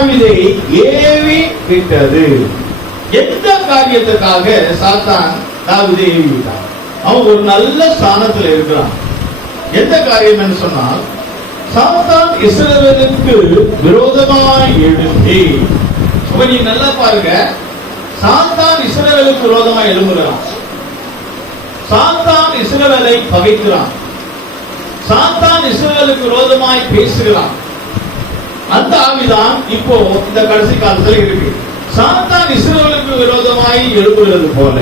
தாவீதை ஏவி விட்டது. எந்த காரியத்துக்காக சாத்தான் தாவீதை ஏவி விட்டான்? அவன் ஒரு நல்ல ஸ்தானத்தில் இருக்கிறான். எந்த காரியம் என்று சொன்னால், சாத்தான் இஸ்ரவேலுக்கு விரோதமாய் எழும்பி, நீ நல்லா பாருங்க, சாத்தான் இஸ்ரவேலுக்கு விரோதமாய் எழும்புகிறான். சாத்தான் இஸ்ரவேலை பகைக்கிறான். சாத்தான் இஸ்ரவேலுக்கு விரோதமாய் பேசுகிறான். அந்த ஆவிதான் இப்போ இந்த கடைசி காலத்தில் இருக்கு. சாத்தான் இஸ்ரவேலுக்கு விரோதமாய் எழுப்புகிறது போல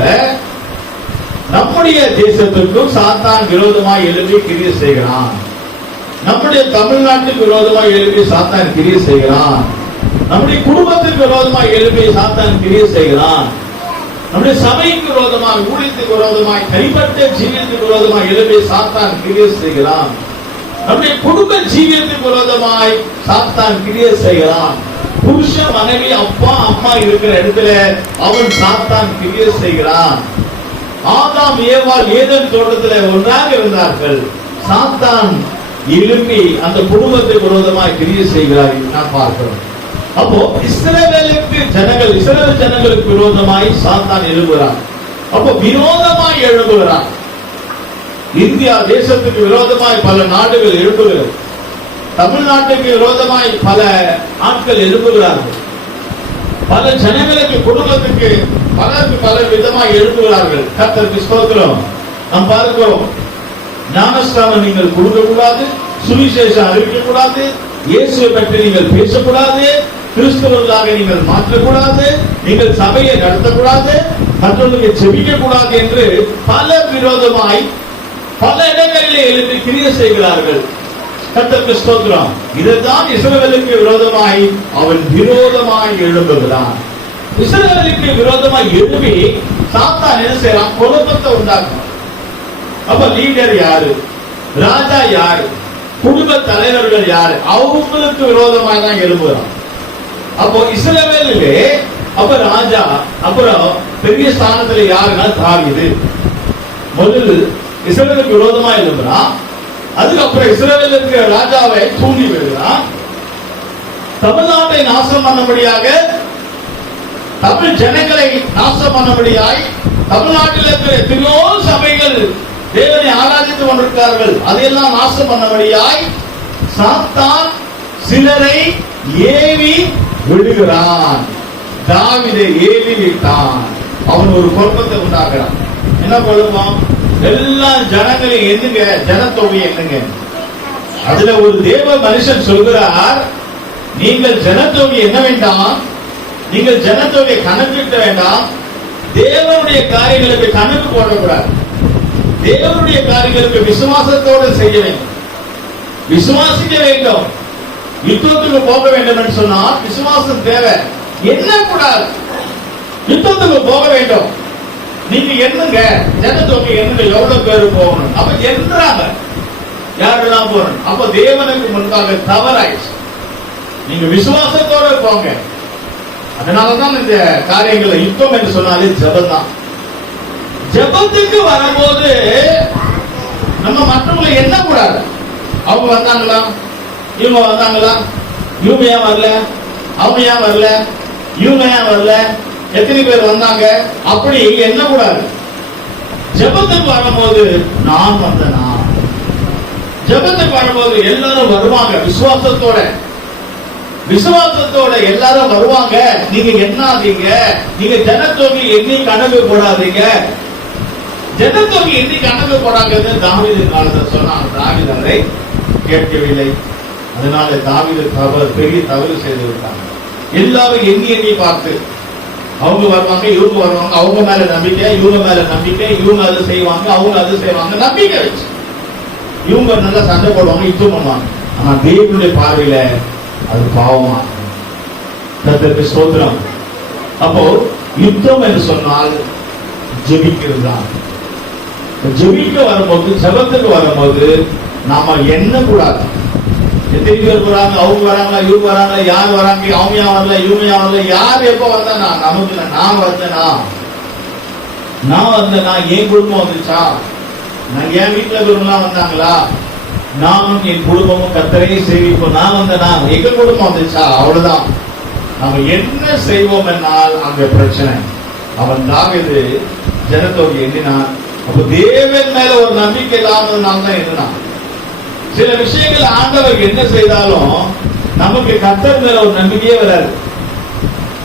நம்முடைய தேசத்திற்கும் சாத்தான் விரோதமாய் எழுப்பி கிரியை செய்கிறான். நம்முடைய தமிழ்நாட்டுக்கு விரோதமாய் எழுப்பி சாத்தான் கிரியை செய்கிறான். நம்முடைய குடும்பத்திற்கு விரோதமாய் எழுப்பி சாத்தான் கிரியை செய்கிறான். நம்முடைய சபைக்கு விரோதமாய், ஊழியத்துக்கு விரோதமாய், தனிப்பட்ட ஜீவியத்துக்கு விரோதமாய் எழுப்பி சாத்தான் கிரியை செய்கிறான். நம்முடைய குடும்ப ஜீவியத்துக்கு விரோதமாய் சாத்தான் கிரியை செய்கிறான். புருஷ மனைவி அப்பா அம்மா இருக்கிற இடத்துல அவன் சாத்தான் கிரியை செய்கிறான். ஆதாம் ஏவாள் ஏதேன் தோட்டத்தில் ஒன்றாக இருந்தார்கள். சாத்தான் எழுப்பி அந்த குடும்பத்துக்கு விரோதமாய் கிரியை செய்கிறார் நான் பார்க்கிறோம். அப்போ இஸ்ரவேலுக்கு ஜனங்கள், இஸ்ரவேல் ஜனங்களுக்கு விரோதமாய் சாத்தான் எழுப்புகிறார். அப்போ விரோதமாய் எழுப்புகிறார். இந்தியா தேசத்துக்கு விரோதமாய் பல நாடுகள் எழுப்புகிறது. தமிழ்நாட்டுக்கு விரோதமாய் பல ஆட்கள் எழுப்புகிறார்கள். பல ஜனங்களுக்கு, குடும்பத்துக்கு பலருக்கு பல விதமாய் எழுப்புகிறார்கள். கர்த்தருக்கு ஸ்தோத்திரம். நாம் பார்க்கிறோம், ஞானஸ்தானம் நீங்கள் கொடுக்க கூடாது, சுவிசேஷம் அறிவிக்க கூடாது, இயேசுவை பற்றி நீங்கள் பேசக்கூடாது, கிறிஸ்தவர்களாக நீங்கள் மாற்றக்கூடாது, நீங்கள் சபையை நடத்தக்கூடாது, மற்றவர்களுக்கு செபிக்க கூடாது என்று பல விரோதமாய் பல இடங்களிலே எழுப்பி கிரியை செய்கிறார்கள். கர்த்தருக்கு ஸ்தோத்திரம். இதுதான் இஸ்ரவேலுக்கு விரோதமாய் அவன் விரோதமாய் எழும்புகிறான். இஸ்ரவேலுக்கு விரோதமாய் எழுப்பி சாத்தான் என்ன செய்யறான்? குழப்பத்தை உண்டாக்கும். அப்ப லீடர் யாரு, ராஜா யாரு, குடும்ப தலைவர்கள் யாரு, அவங்களுக்கு விரோதமாய் தான் எழும்புகிறான். அப்போ இஸ்ரவேலிலே அப்ப ராஜா, அப்புறம் பெரிய ஸ்தானத்துல யாருன்னா தாவீது. முதல் இஸ்ரவேலுக்கு விரோதமா எழும்புறான். அதுக்கப்புறம் இஸ்ரவேல் இருக்கிற ராஜாவை தூண்டி விடுகிறான். தமிழ்நாட்டை நாசம் பண்ணும்படியாக, தமிழ் ஜனங்களை நாசம் பண்ணும்படியாய், தமிழ்நாட்டில் இருக்கிற எத்தனையோ சபைகள் தேவனை ஆராதித்து கொண்டிருக்கிறார்கள், அதையெல்லாம் நாசம் பண்ணும்படியாய் சாத்தான் சிலரை ஏவி விடுகிறான். தாவீதை ஏவி விட்டான். அவன் ஒரு குழப்பத்தை உண்டாக்குறான். என்ன குழப்பம்? எல்லா ஜனங்களையும் எண்ணுங்க, ஜனத்தொகை எண்ணுங்க. அதுல ஒரு தேவ மனுஷன் சொல்கிறார், நீங்கள் ஜனத்தொகை எண்ண வேண்டாம், நீங்கள் ஜனத்தொகை கணக்கிட்ட வேண்டாம், தேவனுடைய காரியங்களுக்கு கணக்கு போடக்கூடாது, தேவனுடைய காரியங்களுக்கு விசுவாசத்தோடு செய்ய வேண்டும், விசுவாசிக்க வேண்டும். யுத்தத்துக்கு போக வேண்டும் என்று சொன்னால் விசுவாசம் தேவை. என்ன கூடாது, யுத்தத்துக்கு போக வேண்டும். நீங்க எண்ணுங்க, ஜனத்தொகை எண்ணுங்க, எவ்வளவு பேரு போகணும். அப்ப எண்ணுறாங்க, யாரெல்லாம் போகணும். அப்ப தேவனுக்கு முன்பாக தவறாயிடுச்சு. நீங்க விசுவாசத்தோட போங்க. அதனாலதான் இந்த காரியங்களை யுத்தம் என்று சொன்னாலே ஜபம் தான். ஜபத்துக்கு வரும்போது நம்ம மற்றவங்களை எண்ண கூடாது. அவங்க வந்தாங்களா, இவங்க வந்தாங்களா, இவங்க ஏன் வரல, அவங்க ஏன் வரல, இவங்க ஏன் வரல, எத்தனை பேர் வந்தாங்க, அப்படி எண்ண கூடாது. ஜபத்துக்கு வரும்போது நான் வந்தனா, ஜபத்துக்கு வரும்போது எல்லாரும் வருவாங்க விசுவாசத்தோட, விசுவாசத்தோட எல்லாரும் வருவாங்க. நீங்க எண்ணாதீங்க, நீங்க ஜனத்தொகை எண்ணி கணக்கு போடாதீங்க, ஜனத்தொகை எண்ணி கணக்கு போடாங்க. தாவீது காலத்தில் சொன்னாங்க. தாவீது அதை கேட்கவில்லை. அதனால தாவீது பெரிய தவறு செய்து விட்டாங்க. எல்லாரும் எண்ணி எண்ணி பார்த்து, அவங்க வருவாங்க, இவங்க வருவாங்க, அவங்க மேல நம்பிக்கை, இவங்க மேல நம்பிக்கை, இவங்க அது செய்வாங்க, அவங்க அது செய்வாங்க, நம்பிக்கை வச்சு இவங்க நல்லா சண்டை போடுவாங்க, யுத்தம் பண்ணுவாங்க. ஆனா தேவனுடைய பார்வையில அது பாவமா. கர்த்தருக்கு ஸ்தோத்திரம். அப்போ யுத்தம் என்று சொன்னால் ஜெபிக்கிறது தான். ஜெபிக்க வரும்போது, ஜபத்துக்கு வரும்போது நாம எண்ண கூடாது. எத்தனை பேர் போறாங்க, அவங்க வராங்க, இவங்க வராங்க, யார் வராங்க, அவங்க ஏன் வரல, இவங்க ஏன் வரல, யார் எப்ப வந்தா, நமக்கு நான் வந்தனா, நான் வந்தனா, என் குடும்பம் வந்துச்சா, நான் என் வீட்டுல இருக்கிறவங்களாம் வந்தாங்களா, நானும் என் குடும்பமும் கர்த்தரையே சேவிப்போம், நான் வந்தனா, எங்க குடும்பம் வந்துச்சா, அவ்வளவுதான். நம்ம என்ன செய்வோம் என்னால் அங்க பிரச்சனை. அவன் தாவீது ஜனத்தோடு எண்ணினான். அப்ப தேவன் மேல ஒரு நம்பிக்கை இல்லாமதுனால தான் எண்ணினான். சில விஷயங்கள் ஆண்டவர் என்ன செய்தாலும் நமக்கு கர்த்தர் மேல ஒரு நம்பிக்கையே வராது.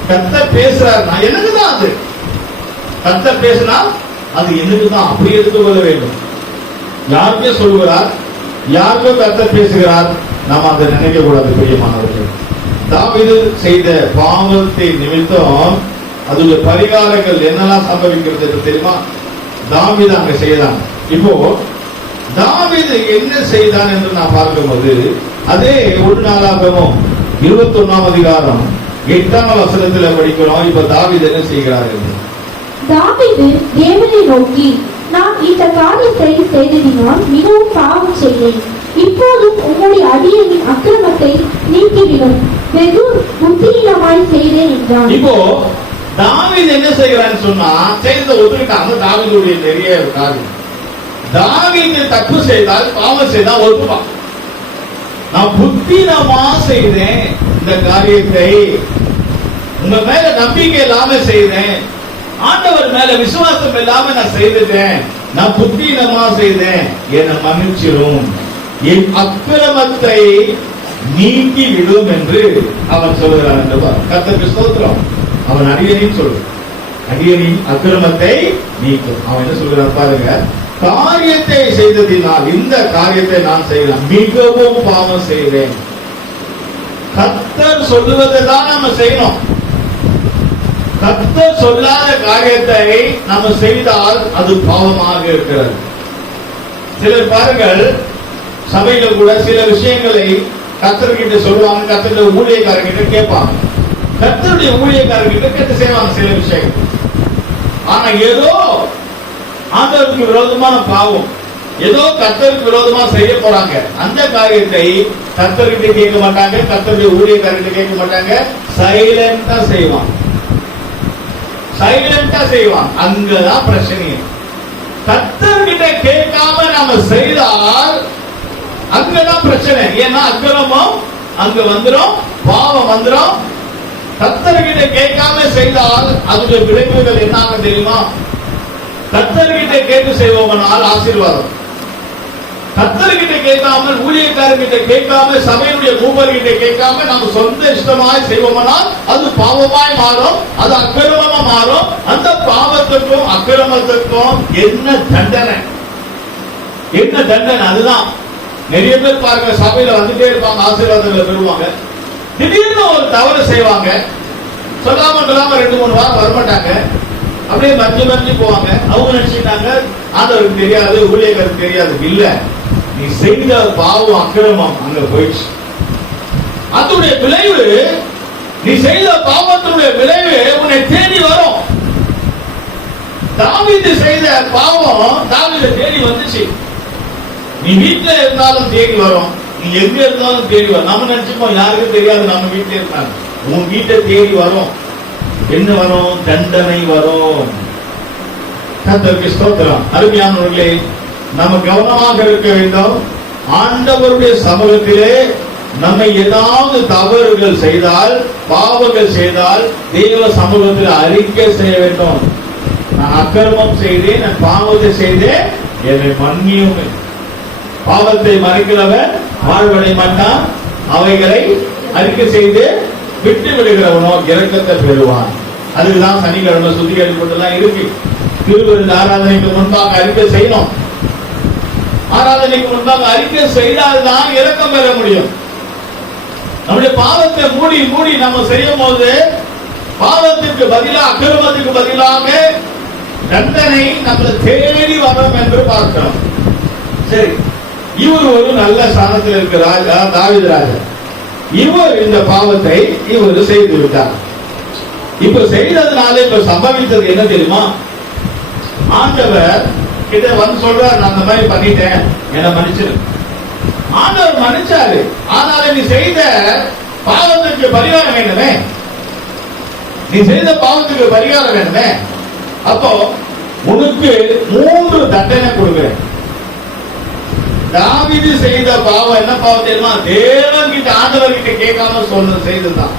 கர்த்தர் பேசுறாரு, நான் எனக்குதான் அது. கர்த்தர் பேசினா அது எனக்குதான், அப்படி எடுத்துக்கொள்ள வேண்டும். யாருக்கே சொல்லுகிறார், யாருக்கோ கர்த்தர் பேசுகிறார், நாம் அதை நினைக்க கூடாது. பிரியமானவர்கள், தாவீது செய்த பாவத்தை நிமித்தம் அதுடைய பரிகாரங்கள் என்னெல்லாம் சம்பவிக்கிறது என்று தெரியுமா? தாவீது அங்க செய்தான். இப்போ தாவீது என்ன செய்தான் என்று நான் பார்க்கும்போது அதே 1 நாளாகமம் 21ஆம் அதிகாரம் 8ஆம் வசனத்தில் படிக்கிறோம். இப்ப தாவீது என்ன செய்கிறார் என்று. தாவீது தேவனை நோக்கி, நான் இந்த காரியத்தை செய்ததினால் மிகவும் பாவம் செய்தேன். இப்போதும் உம்முடைய அடியேனின் அக்கிரமத்தை நீக்கிவிடும், வெகு புத்தியீனமாய் செய்தேன் என்றான். இப்போ தாவீது என்ன செய்கிறான்னு சொன்னா, செய்த ஒத்துக்கிட்டாங்க. தாவீதுடைய நிறைய காரியம். தாவீது தப்பு செய்தால், பாவம் செய்தால் ஒத்துப்பான். நான் புத்தினமா செய்தேன் இந்த காரியத்தை, உங்க மேல நம்பிக்கை இல்லாம செய்தேன், ஆண்டவர் மேல விசுவாசம் இல்லாம நான் செய்துட்டேன், நான் புத்தினமா செய்தேன், என்னை மன்னிச்சிரும், என் அக்கிரமத்தை நீக்கி விடும் என்று அவன் சொல்லுகிறான் என்று கர்த்தருக்கு ஸ்தோத்திரம். அவன் அடியேனின் சொல்லு, அடியேனின் அக்கிரமத்தை நீக்கும். அவன் என்ன சொல்கிறான் பாருங்க, காரியத்தை செய்ததினால், இந்த காரியத்தை நான் செய்யலாம், மிகவும் பாவம் செய்தேன். கர்த்தர் சொல்லுவதை தான் நம்ம செய்யணும். கர்த்தர் சொல்லாத காரியத்தை நம்ம செய்தால் அது பாவமாக இருக்கிறது. சிலர் பாருங்கள், சபையில கூட சில விஷயங்களை கர்த்தர்கிட்ட சொல்லுவாங்க, கர்த்தருடைய ஊழியக்காரர்கிட்ட கேட்பாங்க, கர்த்தருடைய ஊழியக்காரர்கிட்ட கேட்டு செய்வாங்க சில விஷயங்கள். ஆனா ஏதோ ஆண்டவருக்கு விரோதமான பாவம், ஏதோ கர்த்தருக்கு விரோதமா செய்ய போறாங்க, அந்த காரியத்தை கர்த்தர்கிட்ட கேட்க மாட்டாங்க, கர்த்தருடைய ஊழியக்காரர்கிட்ட கேட்க மாட்டாங்க, சைலண்டா செய்வாங்க. சைலண்டா செய்வான். அங்கதான் பிரச்சனை. கர்த்தர்கிட்ட கேட்காம நாம செய்தால் அங்கதான் பிரச்சனை. ஏன்னா அக்கிரமம் அங்க வந்துரும், பாவம் வந்துரும். கர்த்தர்கிட்ட கேட்காம செய்தால் அதனுடைய விளைவுகள் என்ன ஆகும் தெரியுமா? கர்த்தர்கிட்ட கேட்டு செய்வோம்னால் ஆசீர்வாதம். கர்த்தர்கிட்ட கேட்காமல், ஊழியக்காரர்கிட்ட கேட்காம, சபையினுடைய மூவர்கிட்ட கேட்காம நம்ம சொந்த இஷ்டமாய் செய்வோம்னால் அது பாவமாய் மாறும், அது அக்கிரமமா மாறும். அந்த பாவத்துக்கும் அக்கிரமத்துக்கும் என்ன தண்டனை? என்ன தண்டனை? அதுதான் நிறைய பேர் பாருங்க, சபையில வந்துட்டே இருப்பாங்க, ஆசீர்வாதங்களை பெறுவாங்க. திடீர்னு ஒரு தவறு செய்வாங்க, சொல்லாம 2-3 வாரம் வரமாட்டாங்க, அப்படியே மறைஞ்சு போவாங்க. அவங்க நினைச்சுட்டாங்க ஆண்டவருக்கு தெரியாது, ஊழியக்காரருக்கு தெரியாது. இல்ல, நீ செய்த பாவம் அக்கிரமம் அங்க போயிடுச்சு. அதனுடைய விளைவு, நீ செய்த பாவத்தினுடைய விளைவு உன்னை தேடி வரும். தாவீது செய்த பாவம் தாவீதை தேடி வந்துச்சு. நீ வீட்டுல இருந்தாலும் தேடி வரும், நீ எங்க இருந்தாலும் தேடி வரும். நம்ம நினைச்சுப்போம் யாருக்கும் தெரியாது நம்ம வீட்டுல இருந்தாங்க. உன் வீட்டை தேடி வரும். என்ன வரும்? தண்டனை வரும். கர்த்தருக்கு ஸ்தோத்திரம். அருமையானவர்களே, நம்ம கவனமாக இருக்க வேண்டும். ஆண்டவருடைய சமூகத்திலே நம்ம ஏதாவது தவறுகள் செய்தால், பாவங்கள் செய்தால் தேவ சமூகத்தில் அறிக்கை செய்ய வேண்டும். நான் அக்கிரமம் செய்தேன், நான் பாவத்தை செய்தேன், என்னை மன்னியும். பாவத்தை மறைக்கிறவன் வாழ்வடை மாட்டான், அவைகளை அறிக்கை செய்து விட்டு விடுகிறவனோ இரக்கத்தை பெறுவான். அதுக்குதான் சனிக்கிழமை சுத்திகரிப்பதெல்லாம் இருக்கு. திருவிருந்து ஆராதனைக்கு முன்பாக அறிக்கை செய்யணும். ஆராதனைக்கு முன்பாக அறிக்கை செய்தால்தான் இரக்கம் பெற முடியும். நம்முடைய பாவத்தை மூடி மூடி நம்ம செய்யும் போது பாவத்திற்கு பதிலாக, அக்கிரமத்துக்கு பதிலாக தண்டனை நம்மளை தேடி வரும் என்று பார்க்கிறோம். சரி, இவர் ஒரு நல்ல ஸ்தானத்தில் இருக்கிறார், தாவீது ராஜா. இவர் இந்த பாவத்தை இவர் செய்து விட்டார். இப்ப செய்ததுனால இப்ப சம்பவித்தது என்ன தெரியுமா? ஆண்டவர் கிட்ட வந்து சொல்றார், நான் அந்த மாதிரி பண்ணிட்டேன், என்ன மன்னிச்சிரு. ஆண்டவர் மன்னிச்சாரு, ஆனாலும் நீ செய்த பாவத்துக்கு பரிகாரம் வேண்டுமே, நீ செய்த பாவத்துக்கு பரிகாரம் வேண்டுமே. அப்போ உனக்கு 3 தண்டனை கொடுக்கிறேன். தாவீது செய்த பாவம் என்ன பாவம் தெரியுமா? தேவன் கிட்ட, ஆண்டவர் கிட்ட கேட்காம சொன்ன செய்ததுதான்.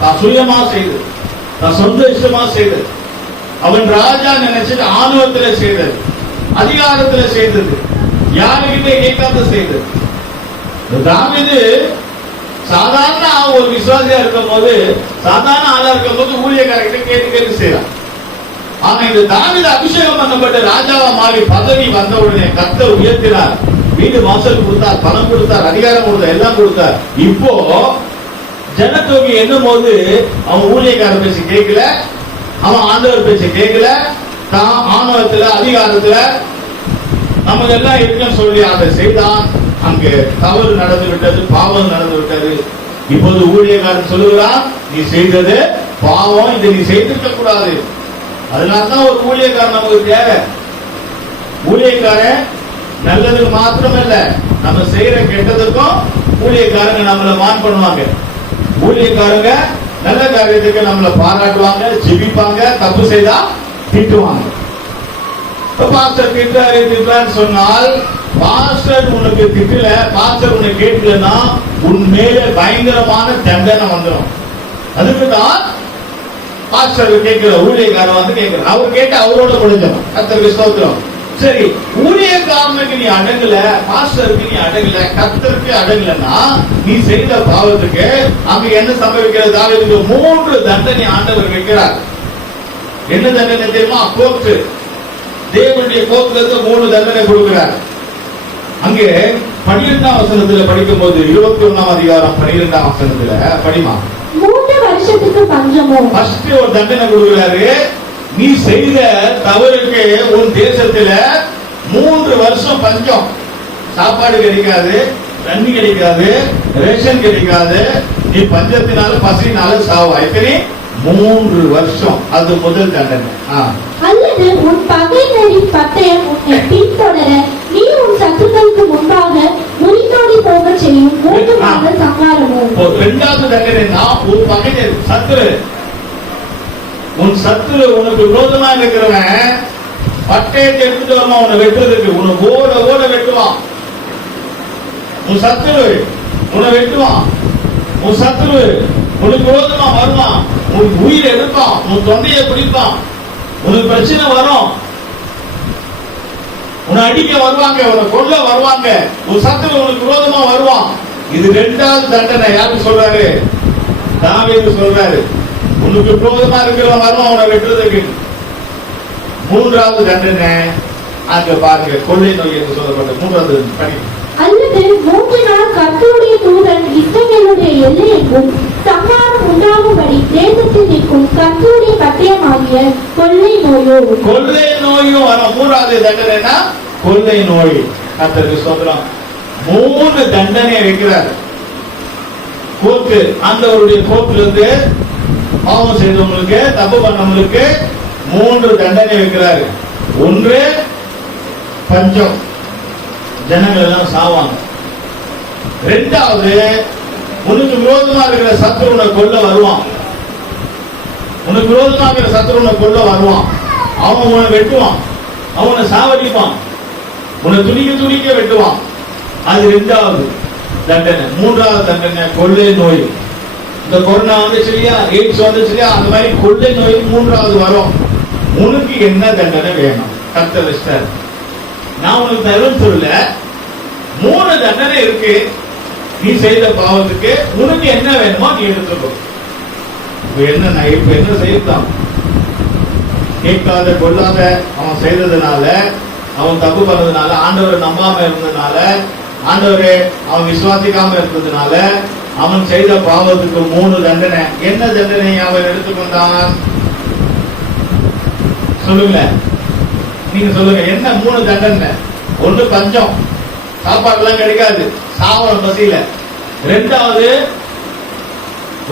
தான் சுயமா செய்தது, தான் சொந்த இஷ்டமா செய்தது. அவன் ராஜா நினைச்சது ஆணவத்துல செய்தது, அதிகாரத்துல செய்தது, யாருகிட்ட கேட்காத செய்தது. தாவீது சாதாரண ஒரு விசுவாசியா இருக்கும் போது, சாதாரண ஆளா இருக்கும் போது ஊழியக்காரர்கிட்ட கேட்டு கேட்டு செய்யறான். ஆனா இந்த தாவீது அபிஷேகம் பண்ணப்பட்ட ராஜாவா மாறி பதவி வந்த உடனே கர்த்தர் உயர்த்தினார், வீடு வாசல் கொடுத்தார், பணம் கொடுத்தார், அதிகாரம் கொடுத்தார், எல்லாம் கொடுத்தார். இப்போ ஜனத்தொகை என்னும் போது அவன் ஊழியக்கார பேச்சு கேட்கல, அவன் ஆண்டவர் பேச்சு கேட்கல, தான் ஆணவத்துல அதிகாரத்துல நமக்கு எல்லாம் இருக்குன்னு சொல்லி அதை செய்தான். அங்கு தவறு நடந்து விட்டது, பாவம் நடந்து விட்டது. இப்போது ஊழியக்காரன் சொல்லுகிறான், நீ செய்தது பாவம், இதை நீ செய்திருக்க கூடாது. அதனால்தான் ஒரு ஊழியக்காரன் நமக்கு தேவை. ஊழியக்காரன் நல்லதுக்கு மாத்திரமல்ல, நம்ம செய்யற கெட்டதுக்கும் ஊழியக்காரங்க நம்மள மான் பண்ணுவாங்க. ஊழியக்காரங்க நல்ல காரியத்துக்கு நம்மள பாராட்டுவாங்க, ஜெபிப்பாங்க, தப்பு செய்தா திட்டுவாங்க. பாஸ்டர் திட்டுறான்னு சொன்னால், பாஸ்டர் உனக்கு திட்டல, பாஸ்டர் உன்னை கேட்கலன்னா உன் மேல பயங்கரமான தண்டனை வந்துடும். அதுக்குதான் பாஸ்டர் கேட்கிற ஊழியக்காரன் வந்து கேட்கிற, அவர் கேட்டு அவரோட முடிஞ்சோம். கர்த்தருக்கு ஸ்தோத்திரம். சரி, ஊழியக்காரனுக்கு நீ அடங்கல, பாஸ்டருக்கு நீ அடங்கல, கர்த்தருக்கு அடங்கலன்னா நீ செய்த பாவத்துக்கு அங்க என்ன சம்பவிக்கிறது? தாவீதுக்கு 3 தண்டனை ஆண்டவர் வைக்கிறார். என்ன தண்டனை தெரியுமா? கோர்ட்டு, தேவனுடைய கோர்ட்ல இருந்து 3 தண்டனை கொடுக்கிறார். அங்கே 12ஆம் வசனத்துல படிக்கும் போது, 21ஆம் அதிகாரம் 12ஆம் வசனத்துல படிமா, 3 வருஷத்துக்கு பஞ்சமோ. ஃபர்ஸ்ட் ஒரு தண்டனை கொடுக்கிறாரு. நீ செய்த தவறுக்கு உன் தேசத்துல 3 வருஷம் பஞ்சம், சாப்பாடு கிடைக்காது, தண்ணி கிடைக்காது, ரேஷன் கிடைக்காது, நீ பஞ்சத்தினால பசினால சாவா. எத்தனை? 3 வருஷம். அது முதல் தண்டனை. அல்லது உன் பகைஞரின் பட்டயம் உன்னை பின்தொடர நீ உன் சத்துருக்களுக்கு முன்பாக முறித்தோடி போக செய்யும் 3 மாத சங்காரமோ. இரண்டாவது தண்டனை, உன் பகைஞர் சத்துரு, உன் சத்துரு உனக்கு விரோதமா இருக்கிறவன் பட்டயத்தை எடுத்துட்டு வருவான் உன்னை வெட்டுறதுக்கு. உன்னை ஓட ஓட வெட்டுவான். உன் சத்துரு உன்னை வெட்டுவான். உன் சத்துரு உனக்கு விரோதமா வருவான், உன் உயிரை எடுப்பான், உன் தொண்டையை பிடிப்பான், உனக்கு பிரச்சனை வரும், உன்னை அடிக்க வருவாங்க, உன்னை கொல்ல வருவாங்க, உன் சத்துரு உனக்கு விரோதமா வருவான். இது இரண்டாவது தண்டனை. யாருக்கு சொல்றாரு? தாவீது சொல்றாரு. உனக்கு விரோதமா இருக்கிறவன் வருவான் உன்னை வெட்டுறதுக்கு. 3வது தண்டனை அங்க பாருங்க, கொள்ளை நோய் என்று சொல்லப்பட்ட 3வது படி. அல்லது 3 நாள் கர்த்தருடைய தூதன் இஸ்ரவேலுடைய எல்லையெங்கும் சங்காரம் உண்டாகும்படி தேசத்தில் நிற்கும் கர்த்தருடைய பட்டயமாகிய கொள்ளை நோயோ. கொள்ளை நோயும் வரும். 3வது தண்டனைனா கொள்ளை நோய். கர்த்தருக்கு ஸ்தோத்திரம். 3 தண்டனை வைக்கிறார் கோர்ட்டு. ஆண்டவருடைய கோர்ட்ல இருந்து பாவம் செய்தவங்களுக்கு, தப்பு பண்ணவங்களுக்கு 3 தண்டனை வைக்கிறாரு. 1 பஞ்சம், ஜனங்கள் எல்லாம் சாவாங்க. 2வது உனக்கு விரோதமா இருக்கிற சத்துருனை கொல்ல வருவான். உனக்கு விரோதமா இருக்கிற சத்துருனை கொல்ல வருவான். அவன் உன்னை வெட்டுவான், அவனை சாவடிப்பான், உன்னை துணிக்க துணிக்க வெட்டுவான். அது 2வது தண்டனை. 3வது தண்டனை கொள்ளை நோய். இந்த கொரோனா வந்துச்சு இல்லையா, எய்ட்ஸ் வந்துச்சு இல்லையா, அந்த மாதிரி கொள்ளை நோய் 3வது வரும். உனக்கு என்ன தண்டனை வேணும்? கர்த்தர் வச்சார். நான் உனக்கு தருவேன்னு சொல்லல, 3 தண்டனை இருக்கு. நீ செய்த பாவத்துக்கு உனக்கு என்ன வேணுமோ நீ எடுத்துக்கோ. இப்ப என்ன செய்தான்? கேட்காத கொள்ளாத அவன் செய்ததுனால, அவன் தப்பு பண்ணதுனால, ஆண்டவரை நம்பாம இருந்ததுனால, ஆண்டவரை அவன் விசுவாசிக்காம இருந்ததுனால, அவன் செய்த பாவத்துக்கு 3 தண்டனை. என்ன தண்டனை அவன் எடுத்துக்கொண்டான்? சொல்லுங்க, நீங்க சொல்லுங்க, என்ன 3 தண்டனை? 1 பஞ்சம், சாப்பாடு எல்லாம் கிடைக்காது, சாவர பசியில. 2வது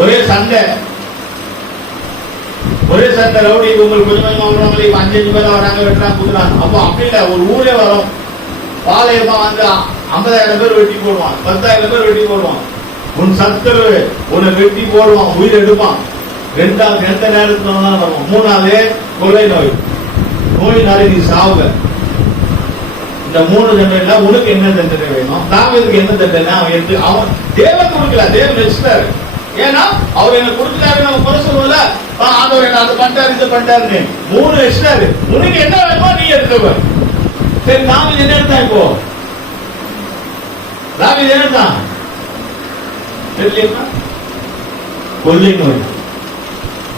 ஒரே சண்டை, ரவுடி கும்பல் கொஞ்சம் கொஞ்சமா 5 பேர் வராங்க, வெட்டுறாங்க, குடுறாங்க. அப்போ அப்படி இல்ல, ஒரு ஊரே வரும், பாளையமா வந்து 50,000 பேர் வெட்டி போடுவான், 10,000 பேர் வெட்டி போடுவான். உன் சத்துரு உன்னை வெட்டி போடுவான், உயிர் எடுப்பான். 2வது எந்த நேரத்துல வரும். 3வது கொள்ளை நோய். நோயினாலே நீ சாவுக. இந்த 3 தண்டனை. உனக்கு என்ன தண்டனை வேணும்? தாவீதுக்கு என்ன தண்டனை? அவன் தேவன் கொடுக்கல, தேவன் வச்சுட்டாரு. ஏன்னா அவர் எனக்கு கொடுத்துட்டாரு நம்ம குறை சொல்லுவோம்ல, ஆண்டவர் என்ன அதை பண்ணிட்டாரு இதை பண்ணிட்டாருன்னு 3 வச்சிட்டாரு. உனக்கு என்ன வேணுமோ நீ எடுத்துக்கோ. சரி, தாவீது என்ன எடுத்தான்? இப்போ தாவீது என்ன எடுத்தான் தெரியலையா? கொள்ளை நோய்.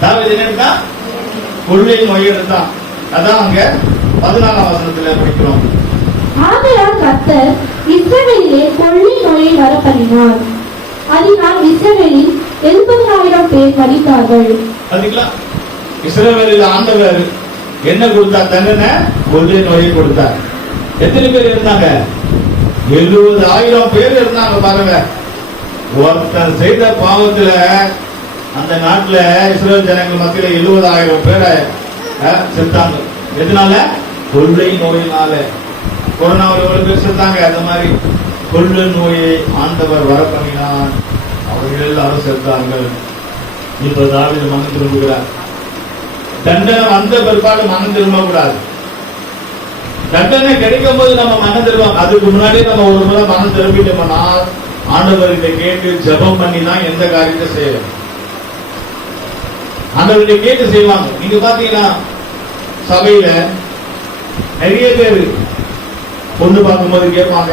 தாவீது என்ன எடுத்தான்? கொள்ளை நோய் எடுத்தான். அதான் அங்க 14ஆம் வசனத்துல படிக்கிறோம். ஆதலால் கர்த்தர் இஸ்ரவேலிலே கொள்ளை நோயை வரப்பண்ணினார். அதனால் இஸ்ரவேலில் 70,000 பேர் மரித்தார்கள். பாத்தீங்களா? இஸ்ரவேலில் ஆண்டவர் என்ன கொடுத்தார்? தண்டனை, கொள்ளை நோயை கொடுத்தார். எத்தனை பேர் இருந்தாங்க? 70,000 பேர் இருந்தாங்க. பாருங்க, ஒருத்தர் செய்த பாவத்துல அந்த நாட்டுல இஸ்ரவேல் ஜனங்கள் மத்தியில 70,000 பேரை செத்தாங்க. எதனால? கொள்ளை நோயினால. கொரோனாவில் எவ்வளவு பேர் செத்தாங்க? அந்த மாதிரி கொள்ளை நோயை ஆண்டவர் வர பண்ணினார். அவர்கள் எல்லாரும் செத்தார்கள். இப்ப தாவீது மனம் திரும்புகிறார். தண்டனை வந்த பிற்பாடு மனம் திரும்ப கூடாது. தண்டனை கிடைக்கும் போது நம்ம மனம் திரும்புவோம். அதுக்கு முன்னாடி நம்ம ஒரு முறை மனம் திரும்பிட்டோம்னா ஆண்டவர்கிட்ட கேட்டு ஜெபம் பண்ணி தான் எந்த காரியத்தை செய்யணும். ஆண்டவர்கிட்ட கேட்டு செய்வாங்க. நீங்க பாத்தீங்கன்னா சபையில நிறைய பேர் பொண்ணு பார்க்கும்போது கேட்பாங்க,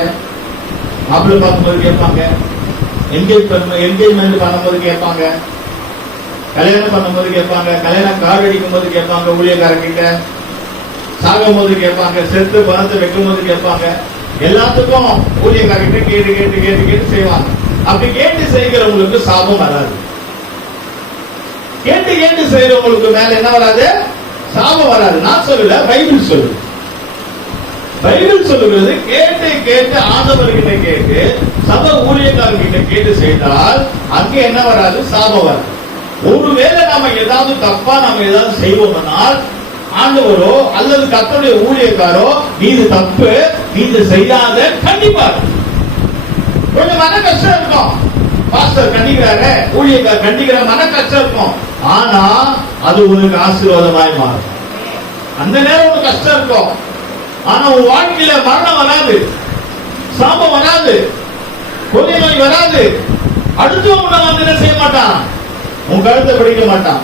மாப்பிள்ளை பார்க்கும்போது கேட்பாங்க, என்கேஜ்மெண்ட் பண்ணும்போது கேட்பாங்க, கல்யாணம் பண்ணும்போது கேட்பாங்க, கல்யாணம் கார்டு அடிக்கும் போது கேட்பாங்க, ஊழியக்காரங்கிட்ட சாகும் போது கேட்பாங்க, செத்து பணத்தை வைக்கும் போது கேட்பாங்க. எல்லாத்துக்கும் ஊழியக்காரங்கிட்ட கேட்டு கேட்டு கேட்டு கேட்டு செய்வாங்க. அப்படி கேட்டு செய்கிறவங்களுக்கு சாபம் வராது. கேட்டு கேட்டு செய்யறவங்களுக்கு மேல என்ன வராது? சாபம் வராது. நான் சொல்லல, பைபிள் சொல்லுது. பைபிள் சொல்லுகிறது கேட்டு கேட்டு ஆண்டவர்கிட்ட கேட்டு சபை ஊழியக்காரர்கிட்ட கேட்டு செய்தால் அங்கே என்ன வராது? சாபம் வராது. ஒருவேளை நாம ஏதாவது தப்பா நம்ம ஏதாவது செய்வோம்னால் ஆண்டவரோ அல்லது கர்த்தருடைய ஊழியக்காரோ நீது தப்பு, நீது செய்யாத கண்டிப்பா கொஞ்சம் மன கஷ்டம் இருக்கும். பாஸ்டர் கண்டிக்கிறாரு, ஊழியக்காரர் கண்டிக்கிற மன கஷ்டம் இருக்கும். ஆனா அது உனக்கு ஆசீர்வாதமாய் மாறும். அந்த நேரம் உனக்கு கஷ்டம் இருக்கும். ஆனா உன் வாழ்க்கையில மரணம் வராது, சாபம் வராது, கொள்ளை நோய் வராது. அடுத்தவங்க வந்து என்ன செய்ய மாட்டான்? உன் கருத்தை படிக்க மாட்டான்.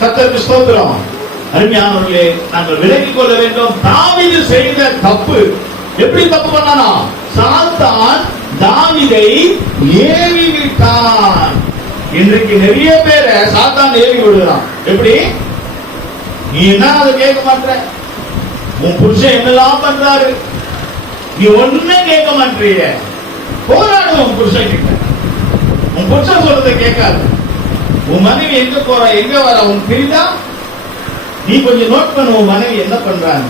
கர்த்தருக்கு ஸ்தோத்திரம். அருமையானவர்களே, நாங்கள் விலகிக் கொள்ள வேண்டும். தாவீது செய்த தப்பு எப்படி தப்பு பண்ணானா? சாத்தான் தாவீதை ஏவி விட்டான். இன்றைக்கு நிறைய பேரை சாத்தான் ஏவி விடுறான். எப்படி? நீ என்ன அதை கேட்க மாட்ட? உன் புருஷன் என்னெல்லாம் பண்றாரு, நீ ஒண்ணுமே கேட்க மாட்டீங்க. போராடு உன் புருஷன் கிட்ட. உன் புருஷன் சொல்றதை கேட்காது. உன் மனைவி எங்க போறா, எங்க வர உன் தெரியுதா? நீ கொஞ்சம் நோட் பண்ண, உன் மனைவி என்ன பண்றாங்க.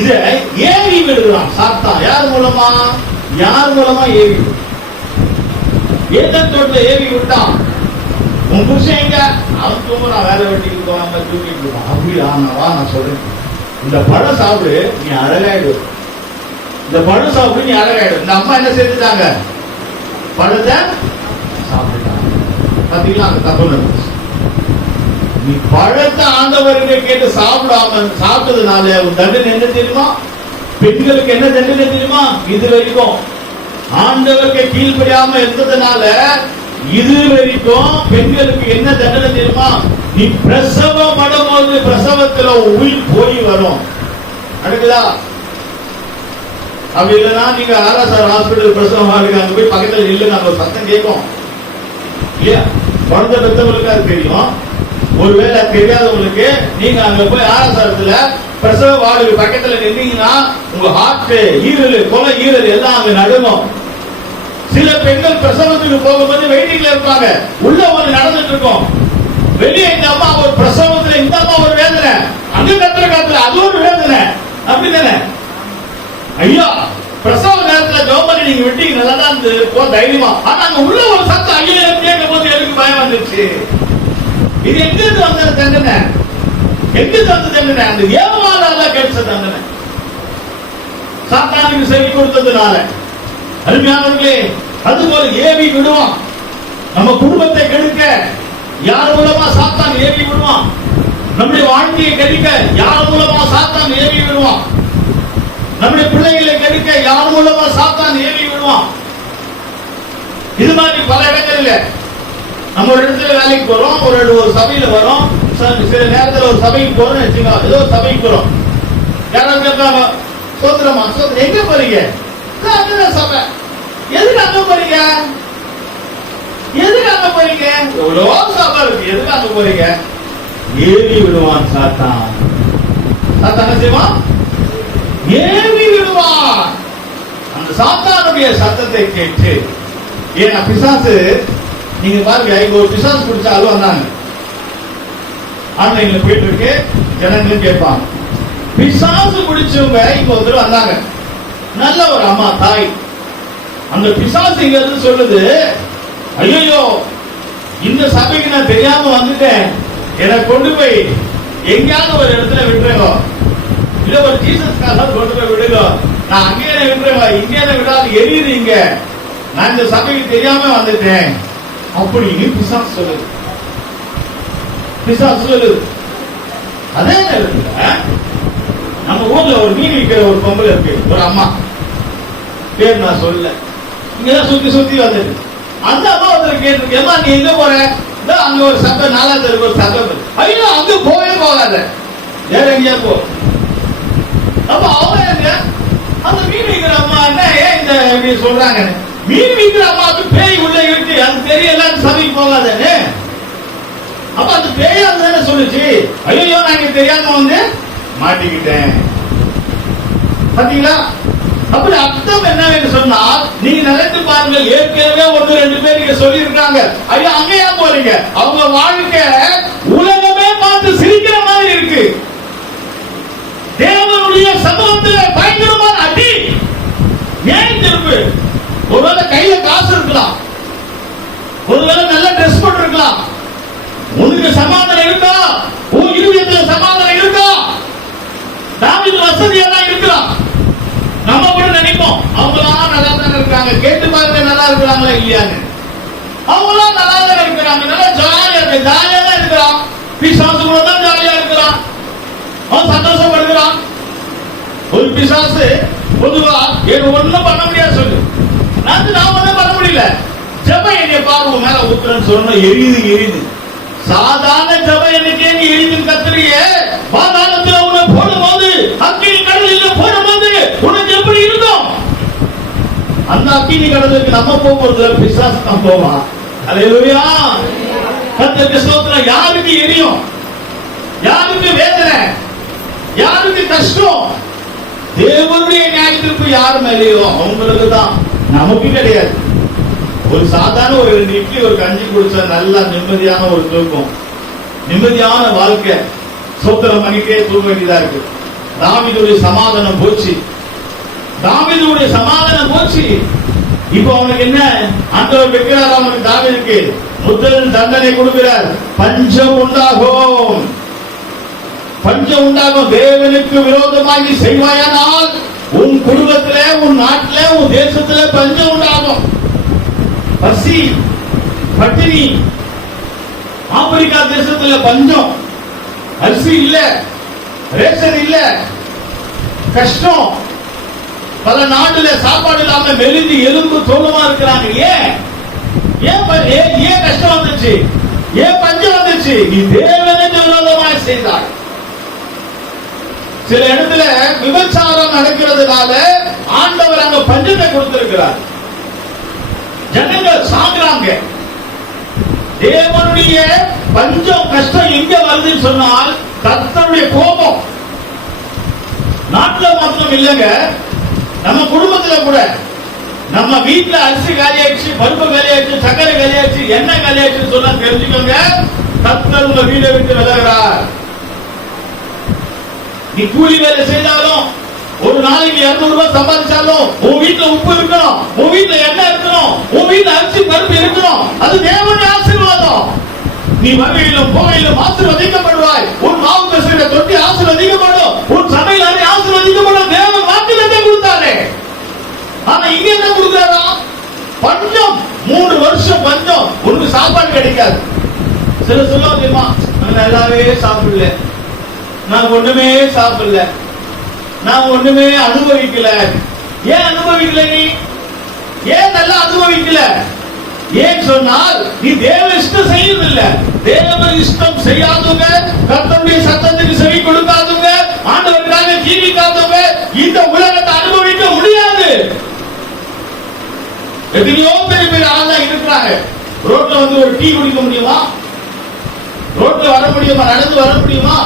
இத ஏவி விடுறான் சாத்தான். யார் மூலமா? யார் மூலமா ஏவி? ஏதன் தோட்டத்துல ஏவி விட்டான். உன் புருஷன் எங்க? அவன் தூங்குறான், வேலை வெட்டிக்கு போவாங்க, தூக்கிட்டு இருக்கான். அப்படியா? நான் சொல்றேன், இந்த பழம் சாப்பிடு, நீ அழகாயிடு. இந்த பழம் சாப்பிடு, நீ அழகாயிடு. இந்த அம்மா என்ன செஞ்சுட்டாங்க? பழத்தை சாப்பிட்டாங்க. பாத்தீங்களா? அந்த தப்பு நடந்துச்சு. நீ பழத்தை ஆண்டவர்கிட்ட கேட்டு சாப்பிட்டதுனால உன் தண்டனை என்ன தெரியுமா? பெண்களுக்கு என்ன தண்டனை தெரியுமா? இது வரைக்கும் ஆண்டவருக்கு கீழ்படியாம இருந்ததுனால இது வரைக்கும் பெண்களுக்கு என்ன தண்டனை தெரியுமா? நீ பிரசவம் பண்ணும்போது பிரசவத்துல உயிர் போய் வரும். நடக்குதா? அப்படி இல்லைன்னா நீங்க ஆர்எஸ்ஆர் ஹாஸ்பிட்டல் பிரசவம் ஆகுது, அங்க போய் பக்கத்துல இல்லைன்னு அங்க சத்தம் கேட்கும் இல்லையா? குழந்தை பெற்றவங்களுக்கு அது தெரியும். ஒருவேளை தெரியாதவங்களுக்கு நீங்க அங்க போய் ஆர்எஸ்ஆர்ல பிரசவ வார்டு பக்கத்துல நின்றீங்கன்னா உங்க ஹார்ட், ஈரல், கொலை ஈரல் எல்லாம் அங்க நடுங்கும். சில பெண்கள் பிரசவத்துக்கு போகும்போது வெயிட்டிங்ல இருப்பாங்க. உள்ள ஒண்ணு நடந்துட்டு இருக்கும், வெளியே இந்த அம்மா ஒரு பிரசவத்துல இந்த அம்மா ஒரு வேதனை, அங்க கத்துற காத்துல அது ஒரு வேதனை. அப்படிதானே? ஐயா, பிரசவ நேரத்துல ஜோம் பண்ணி நீங்க விட்டீங்க, நல்லா தான் இருந்தது தைரியமா. ஆனா அங்க உள்ள ஒரு சத்தம் ஐயா கேட்கும் போது எனக்கு பயம் வந்துருச்சு. இது எங்கிருந்து வந்த தண்டனை? எங்கிருந்து வந்த தண்டனை? அந்த ஏவமானால கிடைச்ச தண்டனை, சாத்தானுக்கு செவி கொடுத்ததுனால. அருமையானவர்களே, அதுபோல ஏவி விடுவான். நம்ம குடும்பத்தை கெடுக்க யார் மூலமா சாத்தான் ஏவி விடுவான். நம்முடைய வாழ்க்கையை கெடுக்க யார் மூலமா சாத்தான் ஏவி விடுவான். நம்முடைய பிள்ளைகளை கெடுக்க யார் மூலமா சாத்தான் ஏவி விடுவான். இது மாதிரி பல இடங்களில் நம்ம ஒரு இடத்துல வேலைக்கு போறோம், ஒரு சபையில வரோம், சில நேரத்துல ஒரு சபைக்கு போறோம்னு வச்சுக்கோ, ஏதோ ஒரு சபைக்கு போறோம். யாராவது கேட்பாங்க, சோத்திரமா சோத்திரம் எங்க போறீங்க? அங்கதான் சபை. எதுக்கு அங்க போறீங்க? எதுக்கு அங்க போறீங்க? எவ்வளோ சபை இருக்கு, எதுக்கு அங்க போறீங்க? ஏவி விடுவான் சாத்தான். சாத்தான் என்ன செய்வான்? ஏவி விடுவான். அந்த சாத்தானுடைய சத்தத்தை கேட்டு, ஏன்னா பிசாசு, நீங்க பாருங்க, இங்க ஒரு பிசாசு பிடிச்சாலும் வந்தாங்க, ஆன்லைன்ல போயிட்டு இருக்கு, ஜனங்களும் கேட்பாங்க. பிசாசு பிடிச்சவங்க இப்ப ஒருத்தர் வந்தாங்க, நல்ல ஒரு அம்மா தாய். அந்த பிசாசு இங்க இருந்து சொல்லுது, ஐயோ இந்த சபைக்கு நான் தெரியாம வந்துட்டேன், எனக்கு கொண்டு போய் எங்கேயாவது ஒரு இடத்துல விட்டுருங்க, இல்ல ஒரு ஜீசஸ் கால கொண்டு போய் விடுங்க, நான் அங்கேயே விட்டுருங்க, இங்கே விடாது எரியுது இங்க, நான் இந்த சபைக்கு தெரியாம வந்துட்டேன் அப்படின்னு பிசாசு சொல்லுது. பிசாசு சொல்லுது. அதே நேரத்துல நம்ம ஊர்ல ஒரு மீன் விற்கிற ஒரு பொம்பளை இருக்கு, ஒரு அம்மா, பேர் நான் சொல்ல, இங்கதான் சுத்தி சுத்தி வந்துட்டு, அந்த அம்மா ஒருத்தர் கேட்டு, ஏமா நீ எங்க போற? அங்க ஒரு சபை, 4ஆம் தெருக்கு ஒரு சபை, ஐயோ அங்க போவே போகாத, வேற எங்கேயா போ. அப்ப அவங்க அந்த மீன் விற்கிற அம்மா என்ன ஏன் இந்த இப்படி சொல்றாங்க? மீன் விற்கிற அம்மாவுக்கு பேய் உள்ள இருக்கு, அது தெரியல, சபைக்கு போகாதன்னு. அப்ப அந்த பேய் தானே சொல்லுச்சு, ஐயோ நான் தெரியாம வந்து மாட்டிக்கிட்டேன். பாத்தீங்களா? அப்படி அர்த்தம் என்னன்னு சொன்னால், நீங்க நினைத்து பாருங்க, ஏற்கனவே 1-2 பேர் இங்க சொல்லி இருக்காங்க, ஐயா அங்கேயா போறீங்க? அவங்க வாழ்க்கை உலகமே பார்த்து சிரிக்கிற மாதிரி இருக்கு. தேவனுடைய சமூகத்தில் பயங்கரமான அடி. ஏன் திருப்பு? ஒருவேளை கையில காசு இருக்கலாம், ஒருவேளை நல்ல ட்ரெஸ் போட்டு இருக்கலாம், உனக்கு சமாதானம் இருக்கா? உன் இருதயத்தில் சமாதானம் இருக்கா? தாவீது வசதியெல்லாம் இருக்கலாம். நம்ம கூட நினைப்போம், அவங்களாம் நல்லா தானே இருக்காங்க, கேட்டு பாருங்க நல்லா இருக்கிறாங்களா இல்லையான்னு. அவங்களாம் நல்லா தானே இருக்கிறாங்க, நல்லா ஜாலியா இருக்கு, ஜாலியா தான் இருக்கிறான், பிசாசு கூட தான் ஜாலியா இருக்கிறான், அவன் சந்தோஷப்படுகிறான். ஒரு பிசாசு பொதுவா ஒண்ணும் பண்ண முடியாது சொல்லு, நான் ஒண்ணும் பண்ண முடியல, ஜெபம் என்னைய பார்வை மேல ஊத்துறன்னு சொன்ன எரியுது. சாதாரண ஜெபம் என்னைக்கே நீ எரியுது கத்துறிய, பாதாளத்துல உன்னை போடும்போது, அக்கினி கடலில் போடும்போது உனக்கு எப்படி இருக்கும்? அந்த அக்கினி கடலுக்கு நம்ம போகிறது பிசாசு தான் போவான். அல்லேலூயா. கர்த்தருக்கு ஸ்தோத்திரம். யாருக்கு எரியும்? யாருக்கு வேதனை? யாருக்கு கஷ்டம்? தேவனுடைய நியாயத்திற்கு யார் மேலேயோ அவங்களுக்கு தான், நமக்கு கிடையாது. ஒரு சாதாரண ஒரு 2 இட்லி ஒரு கஞ்சி குடிச்சா நல்லா நிம்மதியான ஒரு தூக்கம், நிம்மதியான வாழ்க்கை, சோத்திரம் பண்ணிட்டே தூங்க வேண்டியதா இருக்கு. தாவீதுடைய சமாதானம் போச்சு, தாவீதுடைய சமாதானம் போச்சு. இப்போ அவனுக்கு என்ன ஆண்டவர் வைக்கிறார்? அவனுக்கு தாவீதுக்கு முதல் தண்டனை கொடுக்கிறார். பஞ்சம் உண்டாகும், பஞ்சம் உண்டாகும். தேவனுக்கு விரோதமாக செய்வாயானால் உன் குடும்பத்திலே, உன் நாட்டிலே, உன் தேசத்திலே பஞ்சம் உண்டாகும். பசி, பட்டினி. ஆப்பிரிக்கா தேசத்துல பஞ்சம், அரிசி இல்ல, ரேஷன் இல்ல, கஷ்டம். பல நாடுல சாப்பாடு இல்லாம மெலிந்து எலும்பு தோலுமா இருக்கிறாங்க. ஏன் கஷ்டம் வந்துச்சு? ஏன் பஞ்சம் வந்துச்சு? நீ தேவனுக்கு விரோதமாக செய்தாய். சில இடத்துல விபச்சாரம் நடக்கிறதுனால ஆண்டவர் அங்க பஞ்சத்தை கொடுத்திருக்கிறார். ஜனங்கள் சாகுறாங்க. தேவனுடைய பஞ்சம் கஷ்டம் எங்க வருதுன்னு சொன்னால் கர்த்தருடைய கோபம். நாட்டுல மாத்திரம் இல்லைங்க, நம்ம குடும்பத்துல கூட. நம்ம வீட்டுல அரிசி காலியாச்சு, பருப்பு காலியாச்சு, சக்கரை காலியாச்சு, எண்ணெய் காலியாச்சுன்னு சொன்னா தெரிஞ்சுக்கோங்க, கர்த்தர் உங்க வீட்டை விட்டு விலகிறார். நீ கூலி வேலை செய்தாலும், ஒரு நாளைக்கு 200 ரூபாய் சம்பாதிச்சாலும், உன் வீட்டுல உப்பு இருக்கணும், உன் வீட்டுல எண்ணெய் இருக்கணும், உன் வீட்டுல அரிசி பருப்பு இருக்கணும். அது தேவனுடைய ஆசீர்வாதம். நீ வருகையிலும் போகையிலும் ஆசீர்வதிக்கப்படுவாய். உன் மாவு கசையில தொட்டி ஆசீர்வதிக்கப்படும், உன் சமையல் அறை ஆசீர்வதிக்கப்படும். தேவன் வாக்குத்தத்தத்தை கொடுத்தாரே. ஆனா இங்க என்ன கொடுக்கிறாரா? பஞ்சம். 3 வருஷம் பஞ்சம். உனக்கு சாப்பாடு கிடைக்காது. சில சொல்ல தெரியுமா, நான் நல்லாவே சாப்பிடல, நான் ஒண்ணுமே சாப்பிடல, நான் ஒண்ணுமே அனுபவிக்கல. ஏன் அனுபவிக்கல? நீ ஏன் நல்லா அனுபவிக்கல? ஏன் சொன்னால் நீ தேவ இஷ்டம் செய்யவில்லை. தேவ இஷ்டம் செய்யாதவங்க, கர்த்தருடைய சத்தத்துக்கு செவி கொடுக்காதவங்க, ஆண்டவருக்காக ஜீவிக்காதவங்க இந்த உலகத்தை அனுபவிக்க முடியாது. எத்தனையோ பெரிய ஆள்லாம் இருக்கிறாங்க. ரோட்ல வந்து ஒரு டீ குடிக்க முடியுமா? ரோட்ல வர முடியுமா? நடந்து வர முடியுமா?